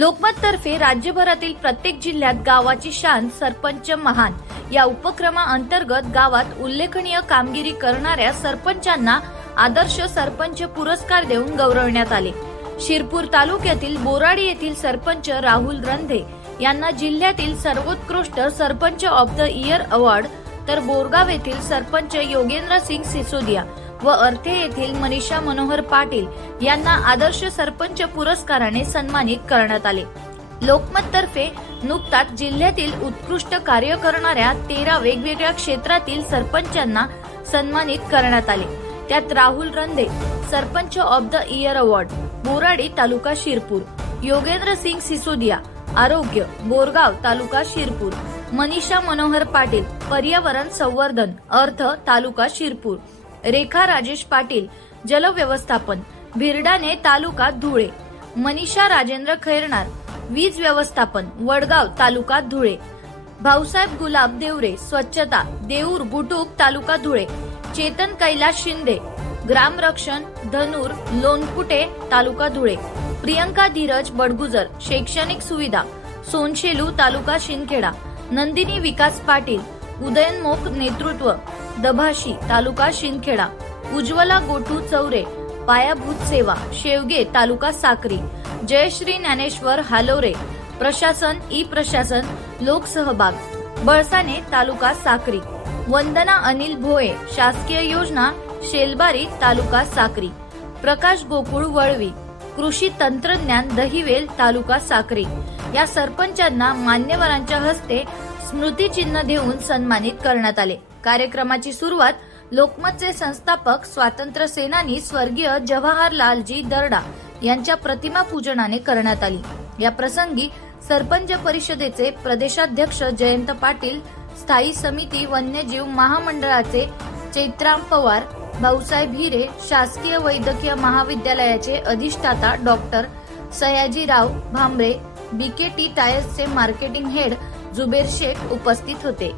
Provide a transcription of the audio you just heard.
लोकमततर्फे राज्यभरातील प्रत्येक जिल्ह्यात गावाची शान सरपंच महान. या उपक्रमाअंतर्गत गावात उल्लेखनीय कामगिरी करणाऱ्या सरपंचांना आदर्श सरपंच पुरस्कार देऊन गौरवण्यात आले. शिरपूर तालुक्यातील बोराडी येथील सरपंच राहुल रंधे यांना जिल्ह्यातील सर्वोत्कृष्ट sarpanch of the year award तर बोरगाव येथील सरपंच योगेंद्र सिंग सिसोदिया व अर्थे येथील मनीषा मनोहर पाटील यांना आदर्श सरपंच पुरस्काराने सन्मानित करण्यात आले. लोकमत तर्फे नुकताच जिल्ह्यातील उत्कृष्ट कार्य करणाऱ्या तेरा वेगवेगळ्या क्षेत्रातील सरपंचांना सन्मानित करण्यात आले. त्यात Rahul Randhe sarpanch of the year award Boradi taluka Shirpur Yogendra Singh Sisodia आरोग्य बोरगाव तालुका शिरपूर मनीषा मनोहर पाटील पर्यावरण संवर्धन अर्थ तालुका शिरपूर रेखा राजेश पाटील जलव्यवस्थापन भिरडाने तालुका धुळे. मनीषा राजेंद्र खैरनार वीज व्यवस्थापन वडगाव तालुका धुळे. भाऊसाहेब गुलाब देवरे स्वच्छता देऊर बुटुक तालुका धुळे. चेतन कैलास शिंदे ग्रामरक्षण धनूर लोणकुटे तालुका धुळे. प्रियंका धीरज बडगुजर शैक्षणिक सुविधा सोनशेलू तालुका शिंदखेडा. नंदिनी विकास पाटील उदयनमोख नेतृत्व. दभाशी तालुका शिंदखेडा उज्ज्वला गोठू चौरे पायाभूत सेवा शेवगे तालुका साक्री जयश्री ज्ञानेश्वर हालोरे प्रशासन ई प्रशासन लोकसहभाग बळसाने तालुका साक्री वंदना अनिल भोये शासकीय योजना शेलबारी तालुका साक्री प्रकाश गोकुळ वळवी कृषी तंत्रज्ञान दहिवेल तालुका साक्री या सरपंचांना मान्यवरांच्या हस्ते स्मृतिचिन्ह देऊन सन्मानित करण्यात आले. कार्यक्रमाची सुरुवात लोकमतचे संस्थापक स्वातंत्र्य सेनानी स्वर्गीय जवाहरलालजी दर्डा यांच्या प्रतिमा पूजनाने करण्यात आली. या प्रसंगी सरपंच परिषदेचे प्रदेशाध्यक्ष जयंत पाटील स्थायी समिती वन्यजीव महामंडळाचे चैत्राम पवार भाऊसाहेब हिरे शासकीय वैद्यकीय महाविद्यालयाचे अधिष्ठाता डॉक्टर सयाजीराव भांबरे बीकेटी टायर्सचे मार्केटिंग हेड जुबेर शेख उपस्थित होते.